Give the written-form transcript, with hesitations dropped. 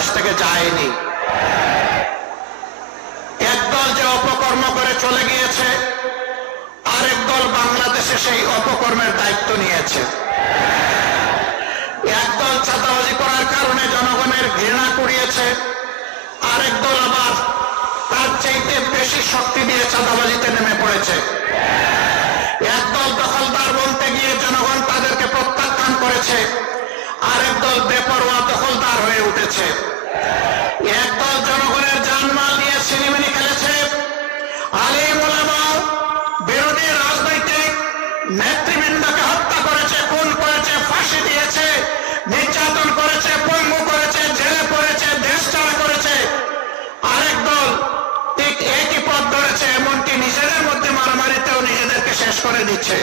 বাংলাদেশ থেকে যায়নি। একদল যে অপকর্ম করে চলে গিয়েছে, আরেক দল বাংলাদেশে সেই অপকর্মের দায়িত্ব নিয়েছে। একদল চাঁদাবাজি করার কারণে জনগণের ঘৃণা কুড়িয়েছে, আরেক দল আবার তার চাইতে বেশি শক্তি দিয়ে চাঁদাবাজিতে নেমে পড়েছে। একদল দখলদার বলতে গিয়ে জনগণ তাদেরকে প্রত্যাখ্যান করেছে, আরেক দল বেপরোয়া দখলদার হয়ে উঠেছে। একদল জনগণের জানমাল নিয়ে ছিনিমিনি খেলেছে, আলেম ওলামা বিরোধী রাজনৈতিক নেতৃবৃন্দকে হত্যা করেছে, খুন করেছে, ফাঁসি দিয়েছে, নির্যাতন করেছে, পঙ্গু করেছে, জেলে পড়েছে, দেশ ছাড়া করেছে। আরেক দল ঠিক একই পথ ধরেছে, এমনকি নিজেদের মধ্যে মারামারিতেও নিজেদেরকে শেষ করে দিচ্ছে।